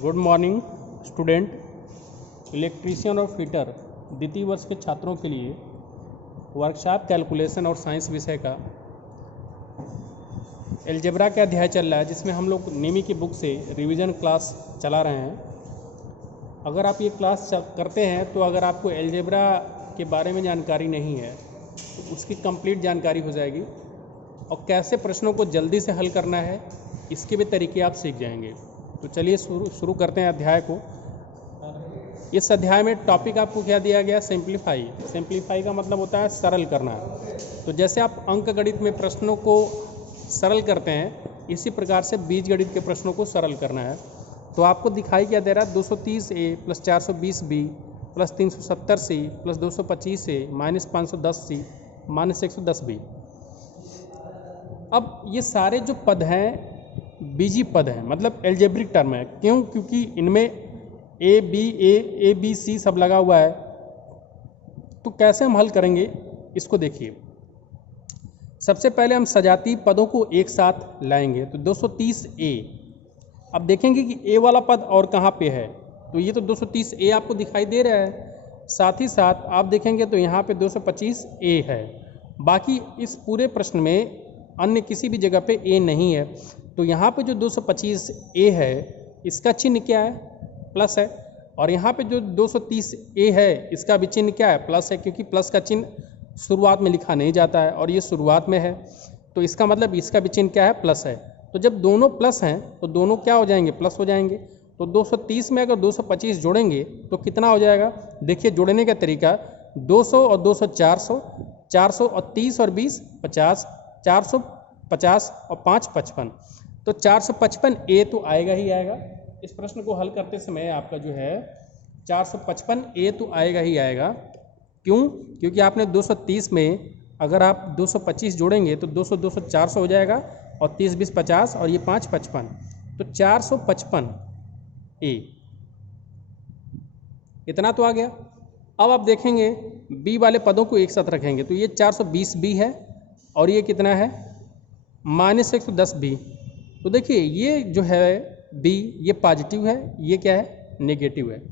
Good morning student. Electrician और fitter द्वितीय वर्ष के छात्रों के लिए वर्कशॉप कैलकुलेशन और साइंस विषय का एलजेब्रा का अध्याय चल रहा है, जिसमें हम लोग नेमी की बुक से रिवीजन क्लास चला रहे हैं। अगर आप ये क्लास करते हैं तो अगर आपको एलजेब्रा के बारे में जानकारी नहीं है तो उसकी कंप्लीट जानकारी हो जाएगी, और कैसे प्रश्नों को जल्दी से हल करना है इसके भी तरीके आप सीख जाएंगे। तो चलिए शुरू करते हैं अध्याय को। इस अध्याय में टॉपिक आपको क्या दिया गया? सिंप्लीफाई। सिंप्लीफाई का मतलब होता है सरल करना। तो जैसे आप अंकगणित में प्रश्नों को सरल करते हैं, इसी प्रकार से बीजगणित के प्रश्नों को सरल करना है। तो आपको दिखाई क्या दे रहा है? 230A plus 420B plus 370C plus 225A minus 510C minus 110B। अब ये सारे जो पद हैं बीजी पद हैं, मतलब एल्जेब्रिक टर्म है। क्यों? क्योंकि इनमें ए बी सी सब लगा हुआ है। तो कैसे हम हल करेंगे इसको देखिए। सबसे पहले हम सजातीय पदों को एक साथ लाएंगे। तो 230A, अब देखेंगे कि ए वाला पद और कहाँ पे है। तो ये तो 230A आपको दिखाई दे रहा है, साथ ही साथ आप देखेंगे तो यहाँ पे 225A है। बाकी इस पूरे प्रश्न में अन्य किसी भी जगह पे ए नहीं है। तो यहाँ पे जो 225A है इसका चिन्ह क्या है? प्लस है। और यहाँ पे जो 230A है इसका भी चिन्ह क्या है? प्लस है, क्योंकि प्लस का चिन्ह शुरुआत में लिखा नहीं जाता है और ये शुरुआत में है। तो इसका मतलब इसका भी चिन्ह क्या है? प्लस है। तो जब दोनों प्लस हैं तो दोनों क्या हो जाएंगे? प्लस हो जाएंगे। तो 230 में अगर 225 जोड़ेंगे तो कितना हो जाएगा? देखिए जोड़ने का तरीका, 200 और 200 400, 400 और 30 और 20 50, 450 और 5 55। तो 455A तो आएगा ही आएगा। इस प्रश्न को हल करते समय आपका जो है 455A तो आएगा ही आएगा। क्यों? क्योंकि आपने 230 में अगर आप 225 जोड़ेंगे तो 200 200 400 हो जाएगा, और 30 20 50 और ये 5 55। तो 455A इतना तो आ गया। अब आप देखेंगे बी वाले पदों को एक साथ रखेंगे तो ये 420B है, और ये कितना है? Minus 110B। तो देखिए ये जो है B ये पॉजिटिव है, ये क्या है? नेगेटिव है।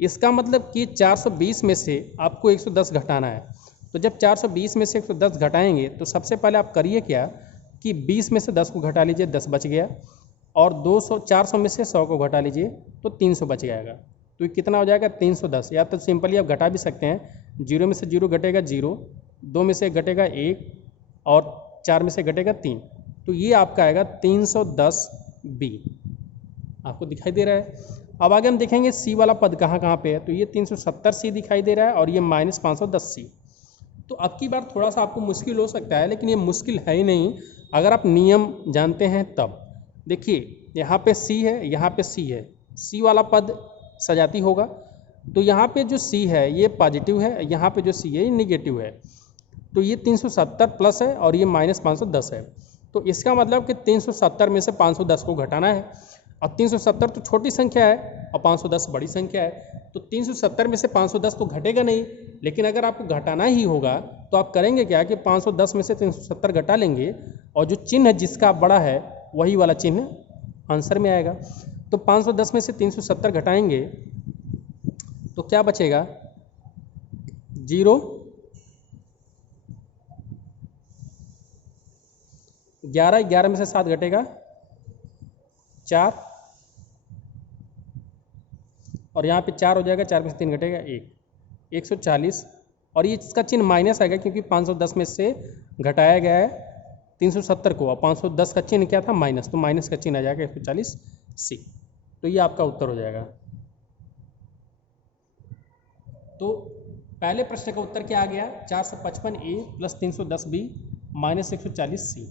इसका मतलब कि 420 में से आपको 110 घटाना है। तो जब 420 में से 110 घटाएंगे तो सबसे पहले आप करिए क्या कि 20 में से 10 को घटा लीजिए, 10 बच गया। और 400 में से 100 को घटा लीजिए तो 300 बच जाएगा। तो ये कितना हो जाएगा? 310। या तो सिंपली आप घटा भी सकते हैं। 0 में से 0 घटेगा 0, 2 में से घटेगा 1, और 4 में से घटेगा 3। तो ये आपका आएगा 310B। आपको दिखाई दे रहा है। अब आगे हम देखेंगे सी वाला पद कहाँ कहाँ पे है। तो ये 370C दिखाई दे रहा है, और ये माइनस 510C। तो अब की बार थोड़ा सा आपको मुश्किल हो सकता है, लेकिन ये मुश्किल है ही नहीं अगर आप नियम जानते हैं तब। देखिए यहाँ पे C है, यहाँ पे C है। C वाला पद सजाती होगा। तो यहाँ पे जो C है ये पॉजिटिव है, यहाँ पे जो C है ये निगेटिव है। तो ये 370 प्लस है और ये माइनस 510 है। तो इसका मतलब कि 370 में से 510 को घटाना है। और 370 तो छोटी संख्या है और 510 बड़ी संख्या है। तो 370 में से 510 तो घटेगा नहीं, लेकिन अगर आपको घटाना ही होगा तो आप करेंगे क्या कि 510 में से 370 घटा लेंगे, और जो चिन्ह जिसका बड़ा है वही वाला चिन्ह आंसर में आएगा। तो 510 में से 370 घटाएंगे तो क्या बचेगा? 0, 11 में से 7 घटेगा 4, और यहाँ पे 4 हो जाएगा, 4 में से 3 घटेगा 1, 140। और ये इसका चिन्ह माइनस आएगा क्योंकि 510 में से घटाया गया है 370 को, और 510 का चिन्ह क्या था? माइनस। तो माइनस का चिन्ह आ जाएगा 140C। तो ये आपका उत्तर हो जाएगा। तो पहले प्रश्न का उत्तर क्या आ गया? 455A plus 310B minus 140C।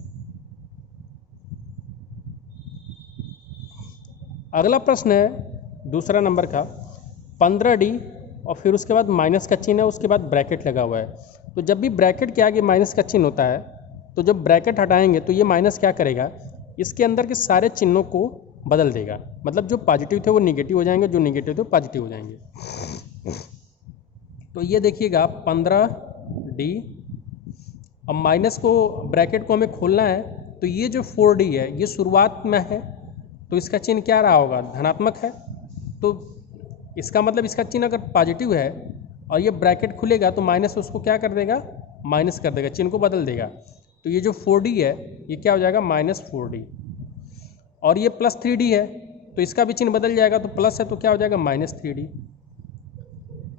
अगला प्रश्न है दूसरा नंबर का 15D, और फिर उसके बाद माइनस का चिन्ह है, उसके बाद ब्रैकेट लगा हुआ है। तो जब भी ब्रैकेट के आगे माइनस का चिन्ह होता है तो जब ब्रैकेट हटाएंगे तो ये माइनस क्या करेगा? इसके अंदर के सारे चिन्हों को बदल देगा। मतलब जो पॉजिटिव थे वो निगेटिव हो जाएंगे, जो निगेटिव थे वो पॉजिटिव हो जाएंगे। तो ये देखिएगा 15D, अब माइनस को ब्रैकेट को हमें खोलना है। तो ये जो 4D है ये शुरुआत में है, तो इसका चिन्ह क्या रहा होगा, धनात्मक है। तो इसका मतलब इसका चिन्ह अगर पॉजिटिव है और ये ब्रैकेट खुलेगा तो माइनस उसको क्या कर देगा, माइनस कर देगा, चिन्ह को बदल देगा। तो ये जो 4D है ये क्या हो जाएगा, -4D। और ये +3D है तो इसका भी चिन्ह बदल जाएगा, तो प्लस है तो क्या हो जाएगा, -3D।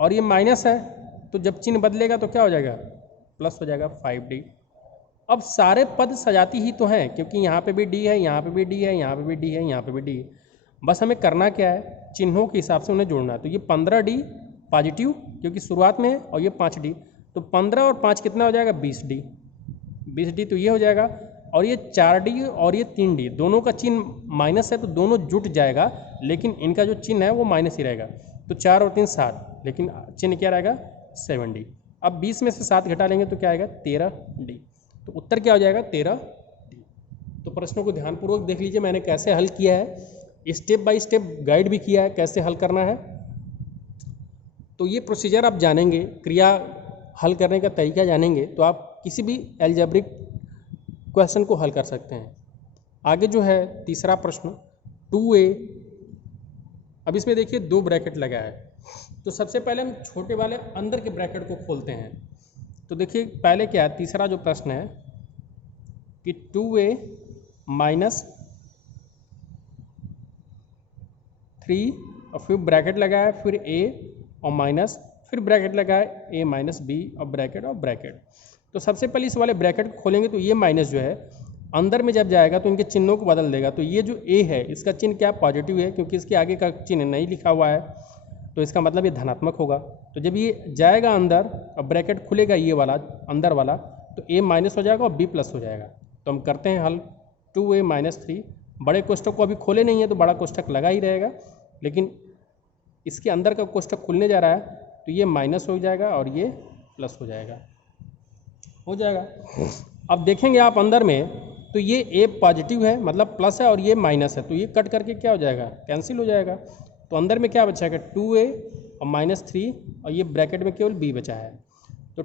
और ये माइनस है तो जब चिन्ह बदलेगा तो क्या हो जाएगा, प्लस हो जाएगा 5D। अब सारे पद सजाती ही तो हैं, क्योंकि यहाँ पे भी D है, यहाँ पे भी D है, यहाँ पे भी D है, यहाँ पे भी D है। बस हमें करना क्या है, चिन्हों के हिसाब से उन्हें जोड़ना है। तो ये 15D पॉजिटिव क्योंकि शुरुआत में है, और ये 5D, तो 15 और 5 कितना हो जाएगा, 20D। 20D तो ये हो जाएगा। और ये 4D और ये 3D दोनों का चिन्ह माइनस है तो दोनों जुट जाएगा, लेकिन इनका जो चिन्ह है वो माइनस ही रहेगा। तो 4 और 3 7, लेकिन चिन्ह क्या रहेगा, 7D। अब 20 में से 7 घटा लेंगे तो क्या आएगा, 13D। तो उत्तर क्या हो जाएगा, 13D। तो प्रश्नों को ध्यानपूर्वक देख लीजिए, मैंने कैसे हल किया है, स्टेप बाय स्टेप गाइड भी किया है कैसे हल करना है। तो ये प्रोसीजर आप जानेंगे, क्रिया हल करने का तरीका जानेंगे तो आप किसी भी एल्जेब्रिक क्वेश्चन को हल कर सकते हैं। आगे जो है तीसरा प्रश्न 2A। अब इसमें देखिए 2 ब्रैकेट लगा है, तो सबसे पहले हम छोटे वाले अंदर के ब्रैकेट को खोलते हैं। तो देखिए पहले क्या है, तीसरा जो प्रश्न है कि 2A -3 और फिर ब्रैकेट लगा है, फिर A और माइनस, फिर ब्रैकेट लगा है A - B और ब्रैकेट। तो सबसे पहले इस वाले ब्रैकेट को खोलेंगे तो ये माइनस जो है अंदर में जब जाएगा तो इनके चिन्हों को बदल देगा। तो ये जो A है इसका चिन्ह क्या, पॉजिटिव है, क्योंकि इसके आगे का चिन्ह नहीं लिखा हुआ है, तो इसका मतलब ये धनात्मक होगा। तो जब ये जाएगा अंदर और ब्रैकेट खुलेगा ये वाला अंदर वाला, तो A माइनस हो जाएगा और B प्लस हो जाएगा। तो हम करते हैं हल। 2A - 3, बड़े कोष्ठक को अभी खोले नहीं है तो बड़ा कोष्ठक लगा ही रहेगा, लेकिन इसके अंदर का कोष्ठक खुलने जा रहा है तो ये माइनस हो जाएगा और ये प्लस हो जाएगा। अब देखेंगे आप अंदर में तो ये A पॉजिटिव है मतलब प्लस है और ये माइनस है, तो ये कट करके क्या हो जाएगा, कैंसिल हो जाएगा। तो अंदर में क्या बचेगा, 2A और -3 और ये ब्रैकेट में केवल B बचा है। तो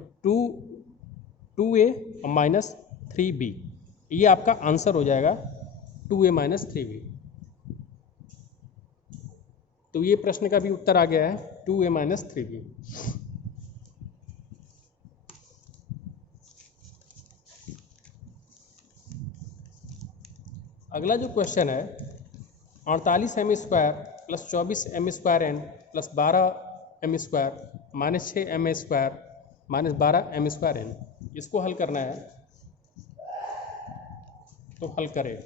2A और -3B, ये आपका आंसर हो जाएगा 2A - 3B। तो ये प्रश्न का भी उत्तर आ गया है 2A - 3B। अगला जो क्वेश्चन है 48m² + 24m² n + 12m² -6m² -12m² n, इसको हल करना है। तो हल करें।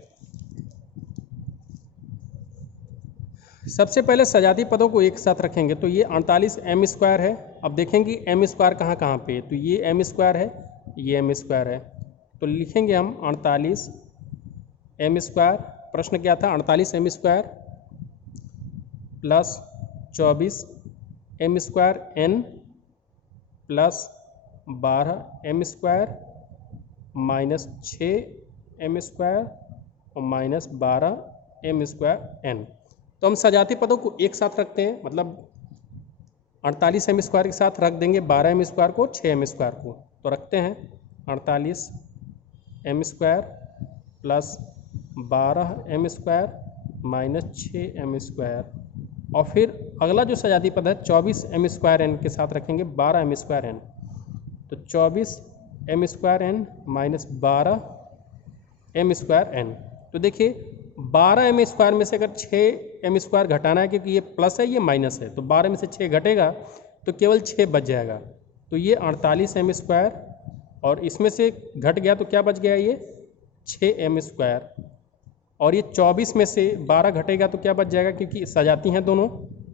सबसे पहले सजाती पदों को एक साथ रखेंगे, तो ये 48m² है। अब देखेंगे m² कहाँ कहाँ पे, तो ये m² है, ये m² है, तो लिखेंगे हम 48m²। प्रश्न क्या था, 48m² + 24m² n + 12m² -6m² और -12m² n। तो हम सजाती पदों को एक साथ रखते हैं, मतलब 48m² के साथ रख देंगे 12m² को, 6m² को। तो रखते हैं 48m² + 12m² -6m²। और फिर अगला जो सजाती पद है 24m² n के साथ रखेंगे 12m² n। तो 24m² n -12m² n। तो देखिए 12m² में से अगर 6m² घटाना है, क्योंकि ये प्लस है ये माइनस है, तो 12 में से 6 घटेगा तो केवल 6 बच जाएगा। तो ये 48m² और इसमें से घट गया तो क्या बच गया, ये 6m²। और ये 24 में से 12 घटेगा तो क्या बच जाएगा, क्योंकि सजाती हैं दोनों,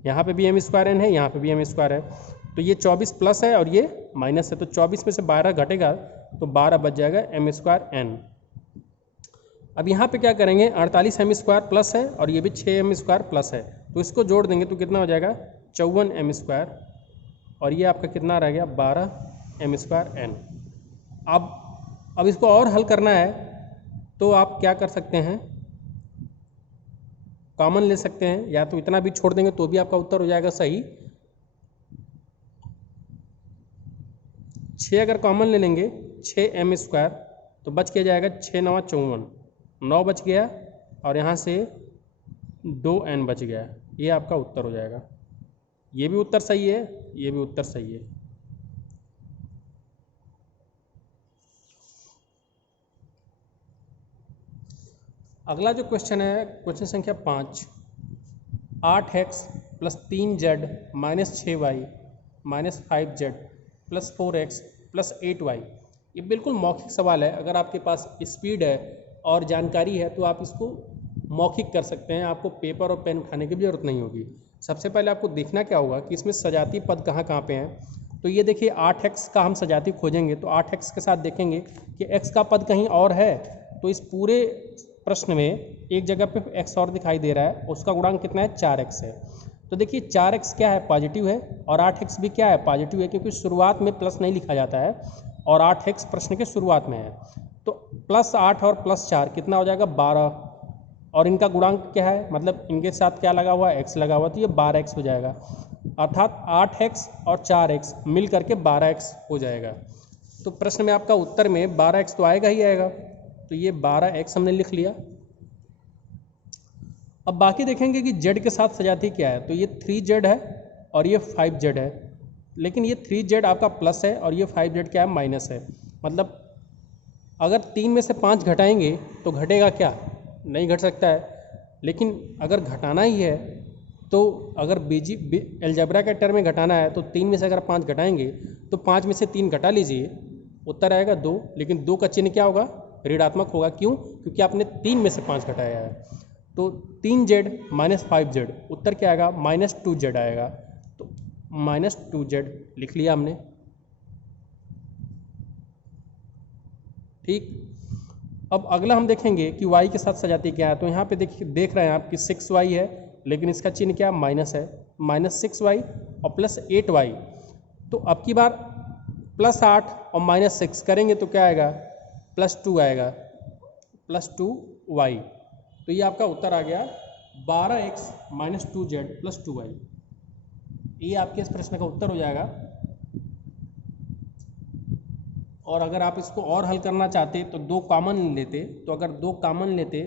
यहाँ पे भी m² n है, यहाँ पे भी m² है, तो ये 24 प्लस है और ये माइनस है, तो 24 में से 12 घटेगा तो 12 बच जाएगा m² n। अब यहाँ पे क्या करेंगे, 48m² प्लस है और ये भी 6m² प्लस है, तो इसको जोड़ देंगे तो कितना हो जाएगा 54m², और ये आपका कितना रह गया 12m² n। अब इसको और हल करना है तो आप क्या कर सकते हैं, कॉमन ले सकते हैं, या तो इतना भी छोड़ देंगे तो भी आपका उत्तर हो जाएगा सही। 6 अगर कॉमन ले लेंगे 6m² तो बच के जाएगा 6 × 9 = 54, 9 बच गया, और यहाँ से 2n बच गया। ये आपका उत्तर हो जाएगा। ये भी उत्तर सही है, ये भी उत्तर सही है। अगला जो क्वेश्चन है, क्वेश्चन संख्या 5, 8x plus 3z minus 6y minus 5z plus 4x plus 8y। ये बिल्कुल मौखिक सवाल है। अगर आपके पास स्पीड है और जानकारी है तो आप इसको मौखिक कर सकते हैं, आपको पेपर और पेन उठाने की भी जरूरत नहीं होगी। सबसे पहले आपको देखना क्या होगा कि इसमें सजातीय पद कहाँ कहाँ पे हैं। तो ये देखिए 8x का हम सजातीय खोजेंगे तो 8x के साथ देखेंगे कि x का पद कहीं और है, तो इस पूरे प्रश्न में एक जगह पे x और दिखाई दे रहा है, उसका गुणांक कितना है, 4x है। तो देखिए 4x क्या है, पॉजिटिव है, और 8x भी क्या है, पॉजिटिव है, क्योंकि शुरुआत में प्लस नहीं लिखा जाता है और 8x प्रश्न के शुरुआत में है। तो +8 और +4 कितना हो जाएगा, 12, और इनका गुणांक क्या है, मतलब इनके साथ क्या लगा हुआ है, x लगा हुआ, तो ये 12x हो जाएगा। अर्थात 8x और 4x मिल करके 12x हो जाएगा। तो प्रश्न में आपका उत्तर में 12x तो आएगा ही आएगा, तो ये 12x हमने लिख लिया। अब बाकी देखेंगे कि z के साथ सजाती क्या है। तो ये 3z है और ये 5z है, लेकिन ये 3z आपका प्लस है और ये 5z क्या है, माइनस है। मतलब अगर 3 में से 5 घटाएंगे तो घटेगा क्या, नहीं घट सकता है। लेकिन अगर घटाना ही है तो अगर अलजेब्रा के टर्म में घटाना है तो 3 में से अगर 5 घटाएंगे तो 5 में से 3 घटा लीजिए, उत्तर आएगा 2। लेकिन 2 का चिन्ह क्या होगा, ऋणात्मक होगा। क्यों, क्योंकि आपने 3 में से 5 घटाया है। तो 3z माइनस 5z, उत्तर क्या आएगा, -2z आएगा। तो -2z लिख लिया हमने। ठीक, अब अगला हम देखेंगे कि y के साथ सजाती क्या है। तो यहाँ पे देखिए, देख रहे हैं आप कि 6y है, लेकिन इसका चिन्ह क्या, माइनस है, -6y और +8y। तो अब की बार +8 और -6 करेंगे तो क्या आएगा, +2 आएगा, +2y। तो ये आपका उत्तर आ गया 12x - 2z + 2y। ये आपके इस प्रश्न का उत्तर हो जाएगा। और अगर आप इसको और हल करना चाहते तो 2 कॉमन लेते, तो अगर 2 कॉमन लेते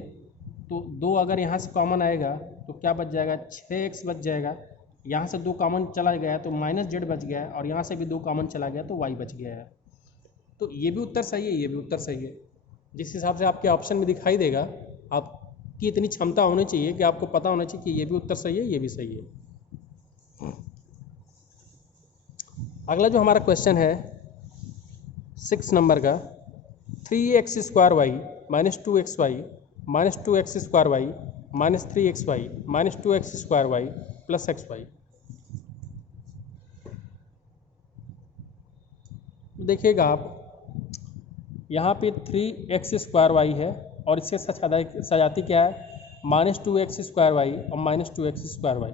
तो 2 अगर यहाँ से कॉमन आएगा तो क्या बच जाएगा, 6x बच जाएगा। यहाँ से 2 कॉमन चला गया तो -z बच गया, और यहाँ से भी 2 कॉमन चला गया तो y बच गया है। तो ये भी उत्तर सही है, ये भी उत्तर सही है। जिस हिसाब से आपके ऑप्शन में दिखाई देगा, आपकी इतनी क्षमता होनी चाहिए कि आपको पता होना चाहिए कि ये भी उत्तर सही है, ये भी सही है। अगला जो हमारा क्वेश्चन है 6 नंबर का, 3x² y - 2xy - 2x² y - 3xy - 2x² y + xy। देखिएगा आप, यहाँ पे 3x² y है और इसके साथ सजाती क्या है, -2x² y और -2x² y।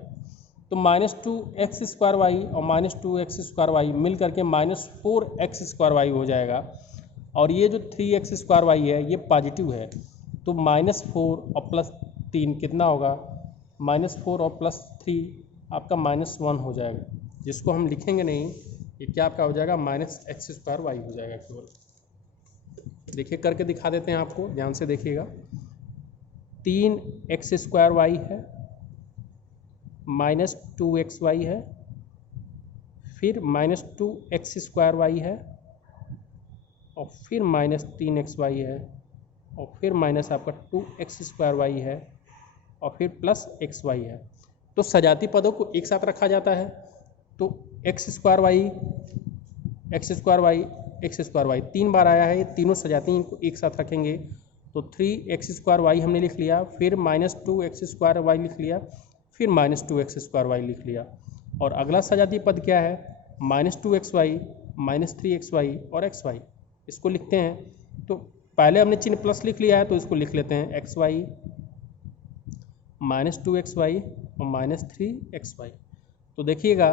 तो -2x² y और -2x² y मिल करके -4x² y हो जाएगा। और ये जो 3x² y है ये पॉजिटिव है, तो -4 और +3 कितना होगा, -4 और +3 आपका -1 हो जाएगा, जिसको हम लिखेंगे नहीं। ये क्या आपका हो जाएगा, -x² y हो जाएगा केवल। देखिए करके दिखा देते हैं आपको, ध्यान से देखिएगा। 3x² y है, -2xy है, फिर -2x² y है, और फिर -3xy है, और फिर माइनस आपका 2x² y है, और फिर +xy है। तो सजाती पदों को एक साथ रखा जाता है। तो x² y x² y 3 बार आया है, ये तीनों सजाती, इनको एक साथ रखेंगे तो 3x² y हमने लिख लिया, फिर -2x² y लिख लिया, फिर -2x² y लिख लिया। और अगला सजाती पद क्या है, -2xy -3xy और xy। इसको लिखते हैं। तो पहले हमने चिन्ह प्लस लिख लिया है तो इसको लिख लेते हैं, xy -2xy और -3xy। तो देखिएगा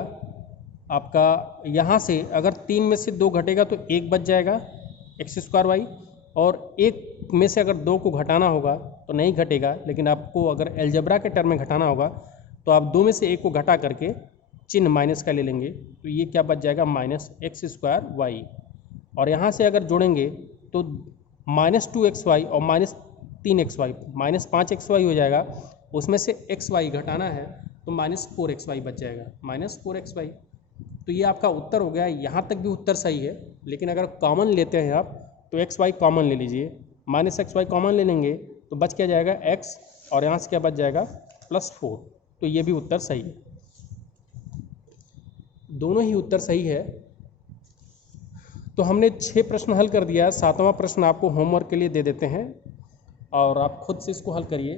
आपका यहाँ से अगर 3 में से 2 घटेगा तो 1 बच जाएगा x² y, और 1 में से अगर 2 को घटाना होगा तो नहीं घटेगा। लेकिन आपको अगर अलजेब्रा के टर्म में घटाना होगा तो आप 2 में से 1 को घटा करके चिन्ह माइनस का ले लेंगे, तो ये क्या बच जाएगा, -x² y। और यहाँ से अगर जोड़ेंगे तो -2xy और -3xy, -5xy हो जाएगा। उसमें से एक्स वाई घटाना है तो -4xy बच जाएगा, -4xy। तो ये आपका उत्तर हो गया। यहाँ तक भी उत्तर सही है, लेकिन अगर कॉमन लेते हैं आप तो एक्स वाई कॉमन ले लीजिए, -xy कॉमन ले लेंगे तो बच क्या जाएगा x, और यहाँ से क्या बच जाएगा +4। तो ये भी उत्तर सही है, दोनों ही उत्तर सही है। तो हमने 6 प्रश्न हल कर दिया। 7वां प्रश्न आपको होमवर्क के लिए दे देते हैं और आप खुद से इसको हल करिए।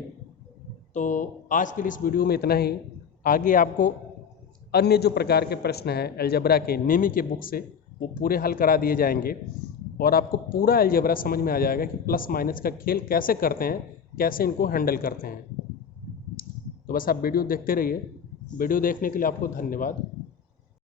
तो आज के लिए इस वीडियो में इतना ही। आगे आपको अन्य जो प्रकार के प्रश्न हैं अलजेब्रा के नेमी के बुक से, वो पूरे हल करा दिए जाएंगे और आपको पूरा अलजेब्रा समझ में आ जाएगा कि प्लस माइनस का खेल कैसे करते हैं, कैसे इनको हैंडल करते हैं। तो बस आप वीडियो देखते रहिए। वीडियो देखने के लिए आपको धन्यवाद।